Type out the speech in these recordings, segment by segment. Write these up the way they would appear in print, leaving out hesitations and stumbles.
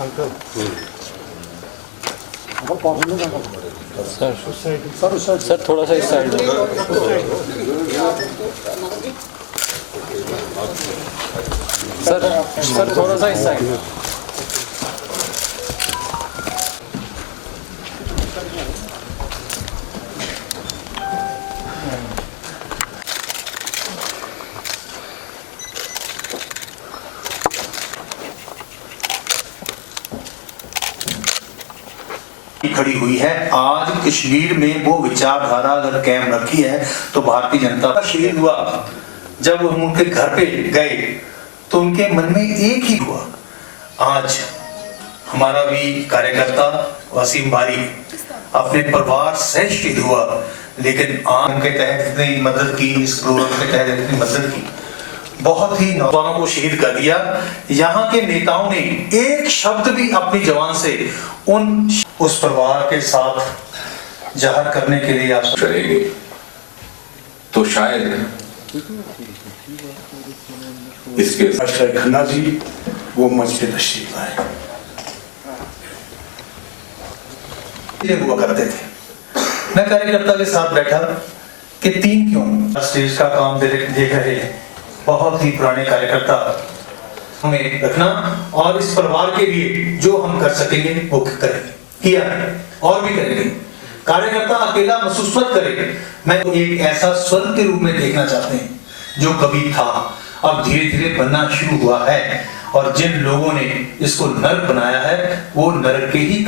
Uncle sir थोड़ा सा इस साइड सर थोड़ा सा इस साइड खड़ी हुई है। आज कश्मीर में वो विचारधारा अगर कायम रखी है तो भारतीय जनता का शहीद हुआ। जब हम उनके घर पे गए तो उनके मन में एक ही हुआ, आज हमारा भी कार्यकर्ता वसीम बारी अपने परिवार से शहीद हुआ, लेकिन आम के तहत इतनी मदद की, इस प्रोग्राम के तहत इतनी मदद की, बहुत ही नौजवानों को शहीद कर दिया। यहाँ के नेताओं ने एक शब्द भी अपनी जबान से उस परिवार के साथ जाहिर करने के लिए आप चलेंगे तो शायद इसके खन्ना जी वो मंच पे तशरीफ लाए हुआ करते थे। मैं कार्यकर्ता के साथ बैठा कि 3 क्यों स्टेज का काम देख रहे हैं, बहुत ही पुराने कार्यकर्ता हमें रखना और इस परिवार के लिए जो हम कर सकेंगे वो करेंगे, किया और भी करेंगे। कार्यकर्ता अकेला महसूस मत करे, मैं एक ऐसा स्वर्ण के रूप में देखना चाहते हैं जो कभी था, अब धीरे धीरे बनना शुरू हुआ है, और जिन लोगों ने इसको नर्क बनाया है वो नर्क के ही एक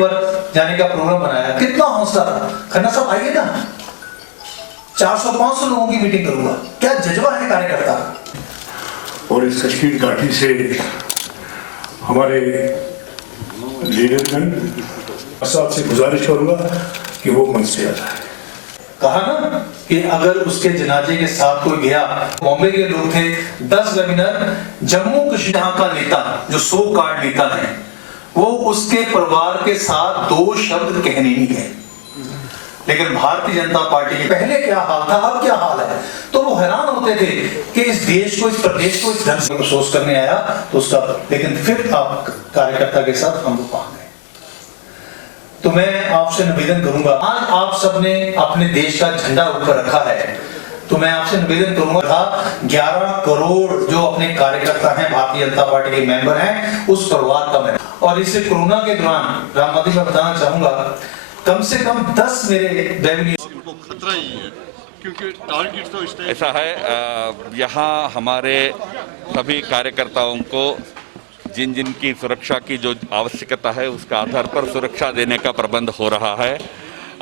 बार जाने का प्रोग्राम बनाया, कितना हौसला था। खन्ना साहब आइए ना, 400-500 लोगों की मीटिंग करूंगा, क्या जज्बा है कार्यकर्ता। और इस कश्मीर घाटी से हमारे लीडरगण साहब से गुजारिश करूंगा कि वो मंच से आ जाए। कहा ना कि अगर उसके जनाजे के साथ कोई गया, बॉम्बे के लोग थे, 10 वेबिनार, जम्मू कश्मीर का नेता जो 100 कार्ड नेता है, वो उसके परिवार के साथ 2 शब्द कहने नहीं गए। लेकिन भारतीय जनता पार्टी के पहले क्या हाल था, अब क्या हाल है, तो वो हैरान होते थे कि इस देश को, इस प्रदेश को इस ढंग से अफसोस करने आया तो उसका, लेकिन फिर आप कार्यकर्ता के साथ हम लोग पा गए। तो मैं आपसे निवेदन करूंगा, आज आप सबने अपने देश का झंडा ऊपर रखा है, तो मैं आपसे निवेदन करूंगा 11 करोड़ जो अपने कार्यकर्ता हैं, भारतीय जनता पार्टी के मेंबर हैं, उस परिवार का मैं, और इसे कोरोना के दौरान रामवादी में बताना चाहूंगा, कम से कम 10 मेरे रेवेन्यू को खतरा ही है, क्योंकि टारगेट तो इस ऐसा है। यहाँ हमारे सभी कार्यकर्ताओं को जिन जिन की सुरक्षा की जो आवश्यकता है उसका आधार पर सुरक्षा देने का प्रबंध हो रहा है,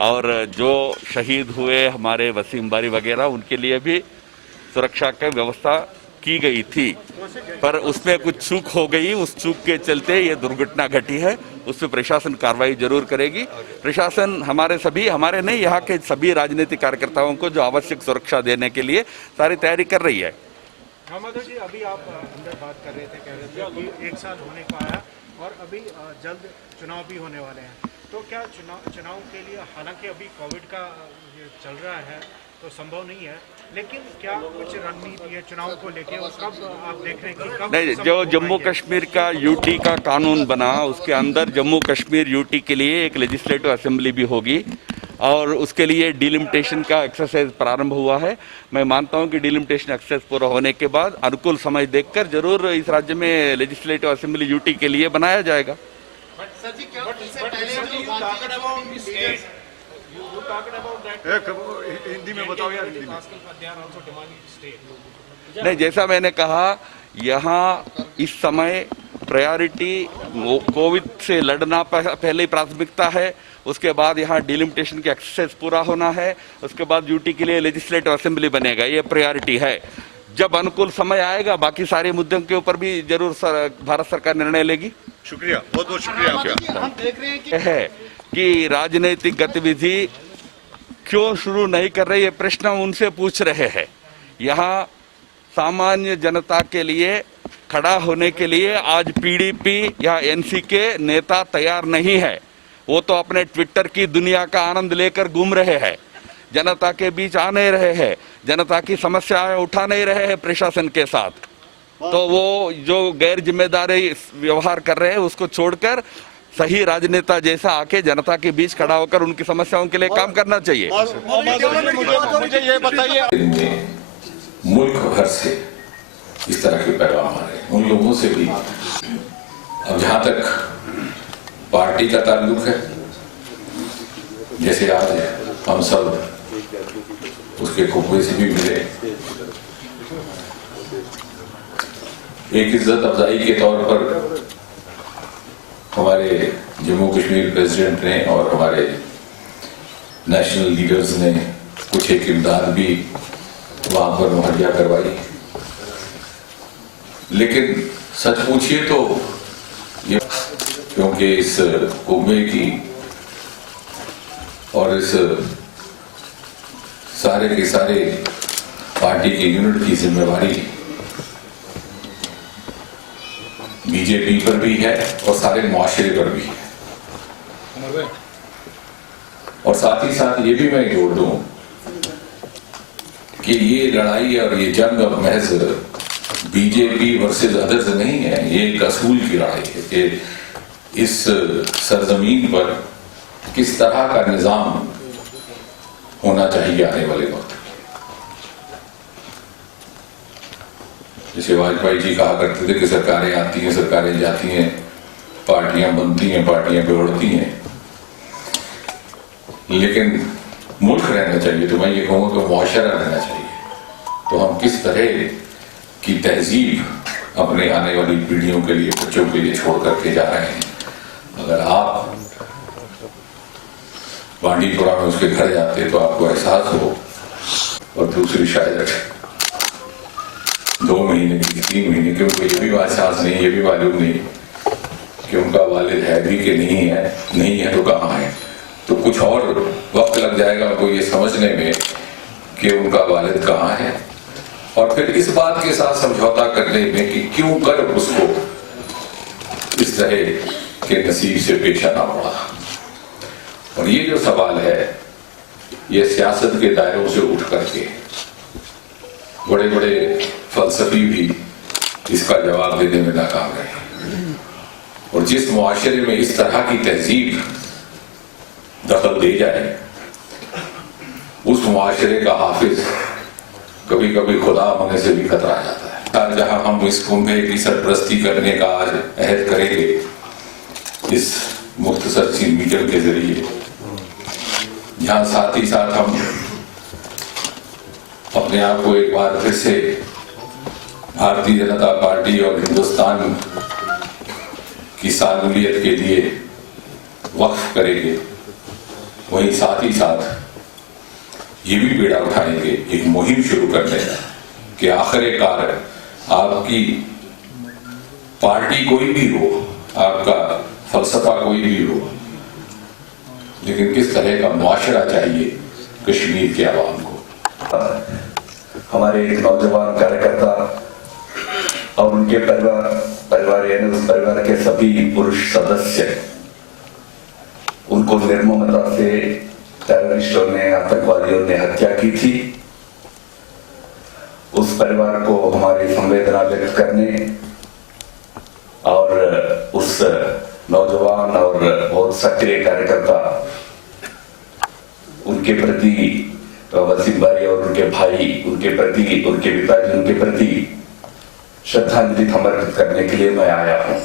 और जो शहीद हुए हमारे वसीम बारी वगैरह उनके लिए भी सुरक्षा की व्यवस्था की गई थी, पर उसमें कुछ चूक हो गई। उस चूक के चलते ये दुर्घटना घटी है, उस पर प्रशासन कार्रवाई जरूर करेगी। प्रशासन हमारे नहीं, यहाँ के सभी राजनीतिक कार्यकर्ताओं को जो आवश्यक सुरक्षा देने के लिए सारी तैयारी कर रही है। माधव जी, अभी आप अंदर बात कर रहे थे कि 1 साल होने को आया और अभी जल्द चुनाव भी होने वाले हैं, तो क्या चुनाव के लिए, हालांकि अभी कोविड का चल रहा है तो संभव नहीं है, लेकिन क्या कुछ रणनीति है चुनाव को लेके, और कब आप देख रहे हैं कि कब? नहीं, जो जम्मू कश्मीर का यूटी का कानून बना उसके अंदर जम्मू कश्मीर यूटी के लिए एक लेजिस्लेटिव असेंबली भी होगी, और उसके लिए डिलिमिटेशन का एक्सरसाइज प्रारंभ हुआ है। मैं मानता हूं कि डिलिमिटेशन एक्सरसाइज पूरा होने के बाद अनुकूल समय देखकर जरूर इस राज्य में लेजिस्लेटिव असेंबली यूटी के लिए बनाया जाएगा। हिंदी में बताओ यार, हिंदी में। नहीं, जैसा मैंने कहा, यहाँ इस समय प्रायोरिटी कोविड से लड़ना पहले प्राथमिकता है, उसके बाद यहाँ डिलिमिटेशन की एक्सरसाइज पूरा होना है, उसके बाद ड्यूटी के लिए लेजिस्लेटिव असेंबली बनेगा, ये प्रायोरिटी है। जब अनुकूल समय आएगा बाकी सारे मुद्दों के ऊपर भी जरूर भारत सरकार निर्णय लेगी। शुक्रिया, बहुत बहुत शुक्रिया आपका। हम देख रहे हैं कि है कि राजनीतिक गतिविधि क्यों शुरू नहीं कर रही, ये प्रश्न उनसे पूछ रहे हैं। यहाँ सामान्य जनता के लिए खड़ा होने के लिए आज पीडीपी या एनसी के नेता तैयार नहीं है। वो तो अपने ट्विटर की दुनिया का आनंद लेकर घूम रहे हैं, जनता के बीच आ नहीं रहे हैं, जनता की समस्याएं उठा नहीं रहे हैं प्रशासन के साथ। तो वो जो गैर जिम्मेदारी व्यवहार कर रहे हैं उसको छोड़कर सही राजनेता जैसा आके जनता के बीच खड़ा होकर उनकी समस्याओं के लिए काम करना चाहिए। मुझे ये बताइए, मुल्क भर से इस तरह के पैगाम आ रहे हैं, उन लोगों से भी। अब जहां तक पार्टी का ताल्लुक है, जैसे आज हम सब उसके कुब्बे से भी मिले, एक इज्जत अफजाई के तौर पर हमारे जम्मू कश्मीर प्रेसिडेंट ने और हमारे नेशनल लीडर्स ने कुछ एक इमदाद भी वहां पर मुहैया करवाई। लेकिन सच पूछिए तो ये, क्योंकि इस कुंभे की और इस सारे के सारे पार्टी के यूनिट की जिम्मेवारी बीजेपी पर भी है और सारे मुआशरे पर भी है। और साथ ही साथ ये भी मैं जोड़ दूं कि ये लड़ाई और ये जंग अब महज बीजेपी वर्सेस अदर्स नहीं है, ये एक असूल की लड़ाई है कि इस सरजमीन पर किस तरह का निजाम होना चाहिए आने वाले वक्त। जैसे वाजपेयी जी कहा करते थे कि सरकारें आती हैं, सरकारें जाती हैं, पार्टियां बनती हैं, पार्टियां बिगड़ती हैं, लेकिन मुल्क रहना चाहिए। तो मैं ये कहूँगा कि मुआशरा रहना चाहिए। तो हम किस तरह की तहजीब अपने आने वाली पीढ़ियों के लिए, बच्चों के लिए छोड़ करके जा रहे हैं। अगर आप बांडीपुरा में उसके घर जाते तो आपको एहसास हो, और दूसरी शायद 2 महीने की 3 महीने की, उनको ये भी एहसास नहीं, ये भी मालूम नहीं कि उनका वालिद है भी कि नहीं है तो कहाँ है। तो कुछ और वक्त लग जाएगा उनको ये समझने में कि उनका वालिद कहाँ है, और फिर इस बात के साथ समझौता करने में कि क्यों कर उसको इस तरह के नसीब से पेश आना पड़ा। और ये जो सवाल है, ये सियासत के दायरों से उठ करके बड़े बड़े फलसफी भी इसका जवाब देने में नाकाम रहे। और जिस मुआशरे में इस तरह की तहजीब दखल दे जाए, उस मुआशरे का हाफिज कभी कभी खुदा होने से भी खतरा आ जाता है। जहां हम इस कुंभे की सरपरस्ती करने का आज अहद करेंगे इस मुख्तसर सी मीटिंग के जरिए, जहां साथ ही साथ हम अपने आप को एक बार फिर से भारतीय जनता पार्टी और हिंदुस्तान की सामूलियत के लिए वक्फ करेंगे, वहीं साथ ही साथ ये भी बेड़ा उठाएंगे, एक मुहिम शुरू कर देगा कि आखिरकार आपकी पार्टी कोई भी हो, आपका फलसफा कोई भी हो, लेकिन किस तरह का मुआशरा चाहिए कश्मीर के आवाम को। हमारे एक नौजवान कार्यकर्ता और उनके परिवार यानी उस परिवार के सभी पुरुष सदस्य, उनको निर्ममता से टेररिस्टों ने, आतंकवादियों ने हत्या की थी। उस परिवार को हमारी संवेदना व्यक्त करने और उस नौजवान और बहुत सक्रिय कार्यकर्ता, उनके प्रति वसीम भाई और उनके भाई, उनके प्रति, उनके पिताजी, उनके प्रति श्रद्धांजलि समर्पित करने के लिए मैं आया हूं।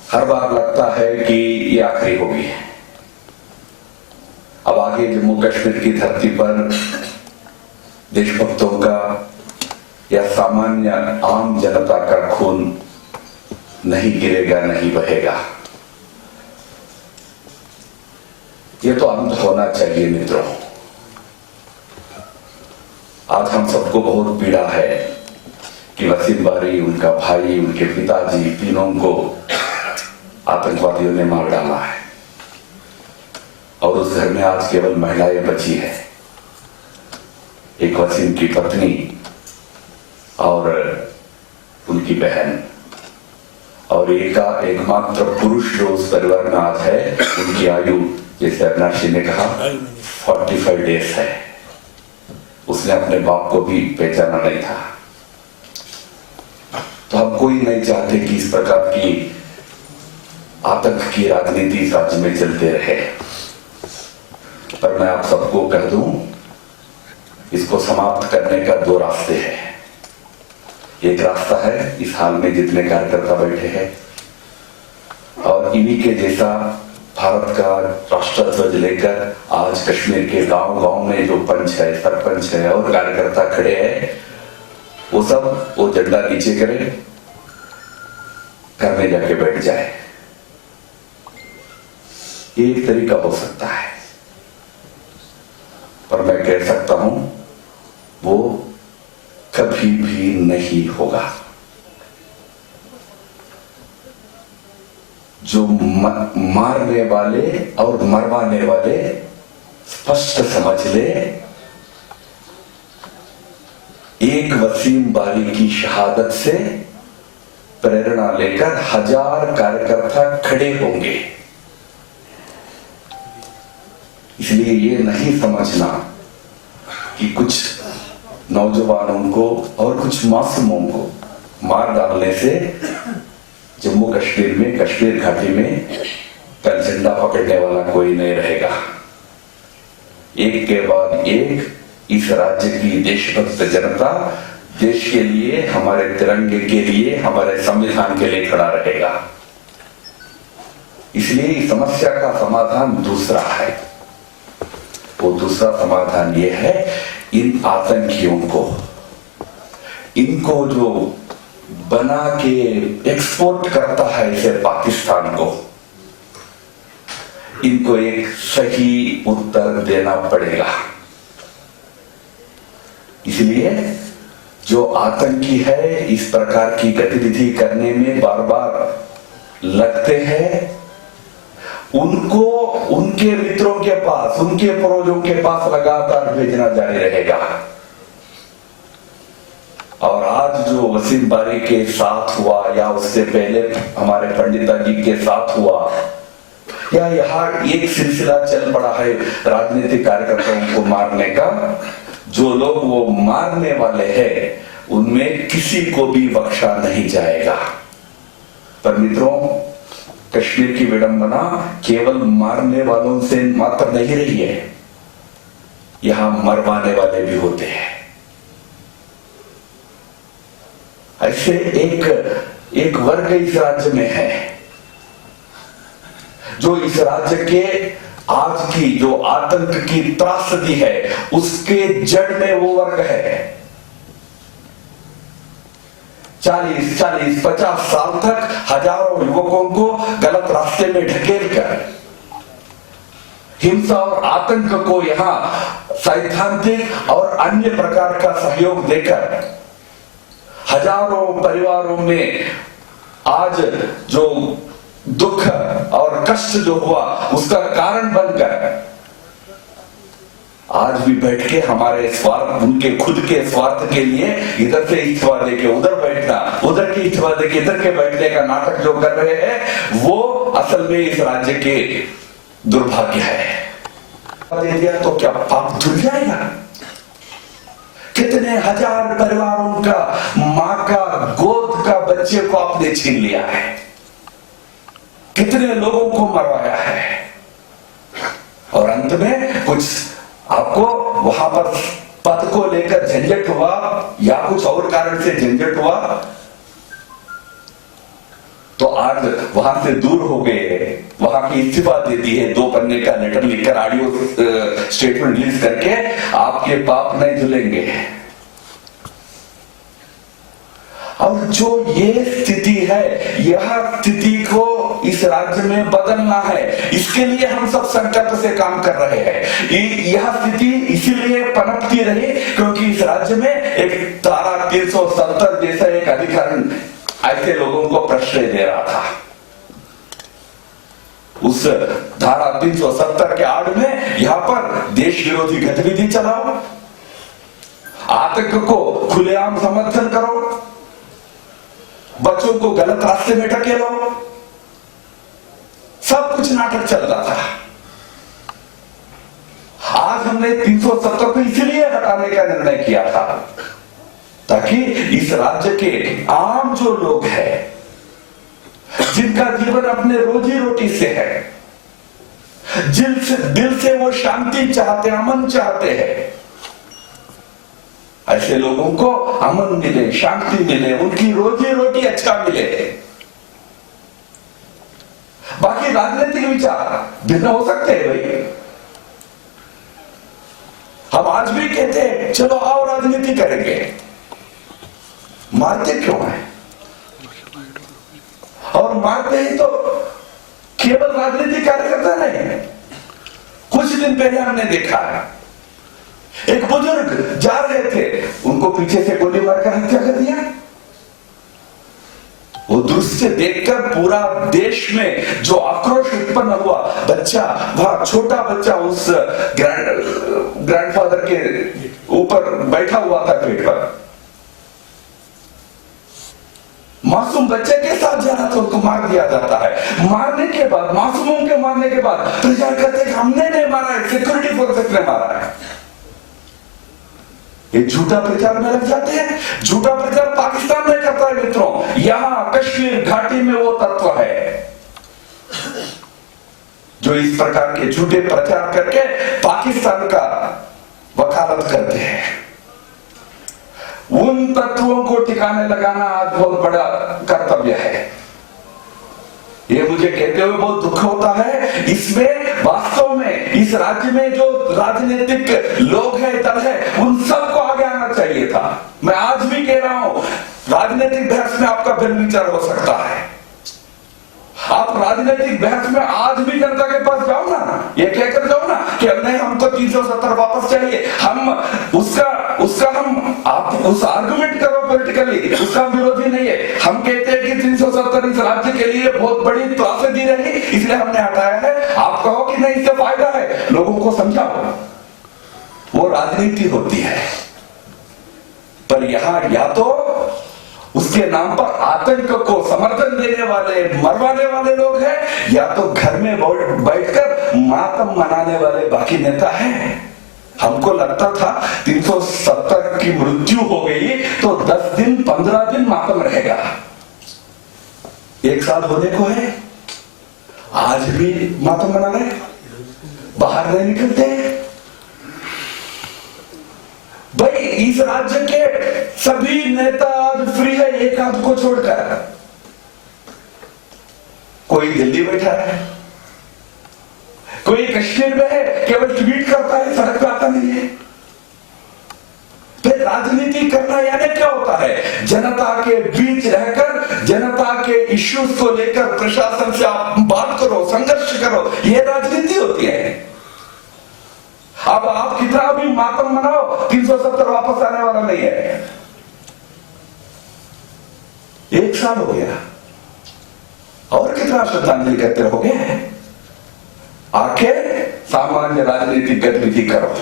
हर बार लगता है कि ये आखिरी होगी। अब आगे जम्मू कश्मीर की धरती पर देशभक्तों का या सामान्य आम जनता का खून नहीं गिरेगा, नहीं बहेगा। ये तो अंत होना चाहिए मित्रों। आज हम सबको बहुत पीड़ा है कि वसीम बारी, उनका भाई, उनके पिताजी, तीनों को आतंकवादियों ने मार डाला है, और उस घर में आज केवल महिलाएं बची है, एक वसीम की पत्नी और उनकी बहन, और एकमात्र पुरुष जो उस परिवार में आज है, उनकी आयु जैसे अविनाश जी ने कहा 45 डेज है। उसने अपने बाप को भी पहचाना नहीं था। तो हम कोई नहीं चाहते कि इस प्रकार की आतंक की राजनीति इस राज्य में चलते रहे। पर मैं आप सबको कह दूं, इसको समाप्त करने का दो रास्ते हैं। एक रास्ता है इस हाल में जितने कार्यकर्ता बैठे हैं और इन्हीं के जैसा भारत का राष्ट्रध्वज लेकर आज कश्मीर के गांव गांव में जो पंच है, सरपंच है और कार्यकर्ता खड़े हैं, वो सब वो झंडा नीचे करें, घर में जाके बैठ जाए। ये एक तरीका हो सकता है, पर मैं कह सकता हूं वो कभी भी नहीं होगा। जो मारने वाले और मरवाने वाले स्पष्ट समझ ले, एक वसीम बारी की शहादत से प्रेरणा लेकर 1000 कार्यकर्ता खड़े होंगे। इसलिए ये नहीं समझना कि कुछ नौजवानों को और कुछ मासूमों को मार डालने से जम्मू कश्मीर में, कश्मीर घाटी में कल झंडा पकड़ने वाला कोई नहीं रहेगा। एक के बाद एक इस राज्य की देशभक्त जनता देश के लिए, हमारे तिरंगे के लिए, हमारे संविधान के लिए खड़ा रहेगा। इसलिए इस समस्या का समाधान दूसरा है। वो दूसरा समाधान ये है, इन आतंकियों को, इनको जो बना के एक्सपोर्ट करता है इसे पाकिस्तान को, इनको एक सही उत्तर देना पड़ेगा। इसलिए जो आतंकी है, इस प्रकार की गतिविधि करने में बार बार लगते हैं, उनको उनके मित्रों के पास, उनके पूर्वजों के पास लगातार भेजना जारी रहेगा। और आज जो वसीम बारी के साथ हुआ या उससे पहले हमारे पंडिता जी के साथ हुआ, या यहाँ एक सिलसिला चल पड़ा है राजनीतिक कार्यकर्ताओं को मारने का, जो लोग वो मारने वाले हैं उनमें किसी को भी बख्शा नहीं जाएगा। पर मित्रों, कश्मीर की विडंबना केवल मारने वालों से मात्र नहीं रही है, यहां मरवाने वाले भी होते हैं। ऐसे एक वर्ग इस राज्य में है जो इस राज्य के आज की जो आतंक की त्रासदी है उसके जड़ में वो वर्ग है। 40-50 साल तक हजारों युवकों को गलत रास्ते में ढकेल कर हिंसा और आतंक को यहां सैद्धांतिक और अन्य प्रकार का सहयोग देकर हजारों परिवारों में आज जो दुख और कष्ट जो हुआ उसका कारण बनकर आज भी बैठ के हमारे स्वार्थ, उनके खुद के स्वार्थ के लिए इधर से इस्तीफा देके उधर बैठना, उधर के इस्तीफा देके इधर के बैठने का नाटक जो कर रहे हैं, वो असल में इस राज्य के दुर्भाग्य है। दे दिया तो क्या पाप धुल जाएगा? कितने हजार परिवारों का, मां का गोद का बच्चे को आपने छीन लिया है, कितने लोगों को मरवाया है, और अंत में कुछ आपको वहां पर पद को लेकर झंझट हुआ या कुछ और कारण से झंझट हुआ तो आज वहां से दूर हो गए, वहां की इस्तीफा दे दी है, 2 पन्ने का लेटर लिखकर ऑडियो स्टेटमेंट रिलीज करके आपके पाप नहीं धुलेंगे। और जो ये स्थिति है, यह स्थिति को इस राज्य में बदलना है, इसके लिए हम सब संकल्प से काम कर रहे हैं। यह स्थिति इसीलिए पनपती रही क्योंकि इस राज्य में एक धारा 370 जैसा एक अधिकरण ऐसे लोगों को प्रश्रय दे रहा था। उस धारा 370 के आड़ में यहां पर देश विरोधी गतिविधि चलाओ, आतंक को खुलेआम समर्थन करो, बच्चों को गलत रास्ते में ढकेलो, सब कुछ नाटक चल रहा था। आज हमने 370 को इसीलिए हटाने बनाने का निर्णय किया था, ताकि इस राज्य के आम जो लोग हैं, जिनका जीवन अपने रोजी रोटी से है, दिल से वो शांति चाहते, अमन चाहते हैं, ऐसे लोगों को अमन मिले, शांति मिले, उनकी रोजी रोटी अच्छा मिले। बाकी राजनीतिक विचार भिन्न हो सकते हैं भाई। हम आज भी कहते हैं चलो आओ राजनीति करेंगे, मारते क्यों है? और मारते ही तो केवल राजनीतिक कार्यकर्ता नहीं, कुछ दिन पहले हमने देखा है एक बुजुर्ग जा रहे थे, उनको पीछे से गोली मारकर हत्या कर दिया। वो दृश्य देखकर पूरा देश में जो आक्रोश उत्पन्न हुआ, बच्चा वहां छोटा बच्चा उस ग्रैंडफादर के ऊपर बैठा हुआ था पेट पर, मासूम बच्चे के साथ जा रहा था, उनको मार दिया जाता है। मारने के बाद, मासूमों के मारने के बाद प्रचार करते हैं कि हमने नहीं मारा है, सिक्योरिटी फोर्सेस ने मारा है। ये झूठा प्रचार में लग जाते हैं। झूठा प्रचार पाकिस्तान में करता है मित्रों, यहां कश्मीर घाटी में वो तत्व है जो इस प्रकार के झूठे प्रचार करके पाकिस्तान का वकालत करते हैं। उन तत्वों को ठिकाने लगाना आज बहुत बड़ा कर्तव्य है। ये मुझे कहते हुए बहुत दुख होता है। इसमें वास्तव में इस राज्य में जो राजनीतिक लोग हैं, दल है, उन सबको आगे आना चाहिए था। मैं आज भी कह रहा हूं, राजनीतिक बहस में आपका भिन्न विचार हो सकता है। आप राजनीतिक बहस में आज भी जनता के पास जाओ ना, ये कहकर जाओ ना कि नहीं हमको 370 वापस चाहिए, हम उसका हम आप उस आर्गुमेंट करो पॉलिटिकली, उसका विरोधी नहीं है। हम कहते हैं कि 370 इस राज्य के लिए बहुत बड़ी त्रासदी रही, इसलिए हमने हटाया है। आप कहो कि नहीं इससे फायदा है, लोगों को समझाओ, वो राजनीति होती है। पर यहां या तो उसके नाम पर आतंक को समर्थन देने वाले, मरवाने वाले लोग हैं, या तो घर में बैठकर मातम मनाने वाले बाकी नेता हैं। हमको लगता था 370 की मृत्यु हो गई तो 10 दिन 15 दिन मातम रहेगा, 1 साल होने को है, आज भी मातम मना रहे, बाहर नहीं निकलते। भाई इस राज्य के सभी नेता आज फ्री है, एक आध को छोड़कर। कोई दिल्ली बैठा है, कोई कश्मीर में है, केवल ट्वीट करता है, सड़क पे आता नहीं है। फिर राजनीति करना यानी क्या होता है? जनता के बीच रहकर जनता के इश्यूज को लेकर प्रशासन से आप बात करो, संघर्ष करो, यह राजनीति होती है। अब आप कितना भी मातम मनाओ, 370 वापस आने वाला नहीं है। 1 साल हो गया, और कितना श्रद्धांजलि करते रहोगे? आके सामान्य राजनीतिक गतिविधि करो।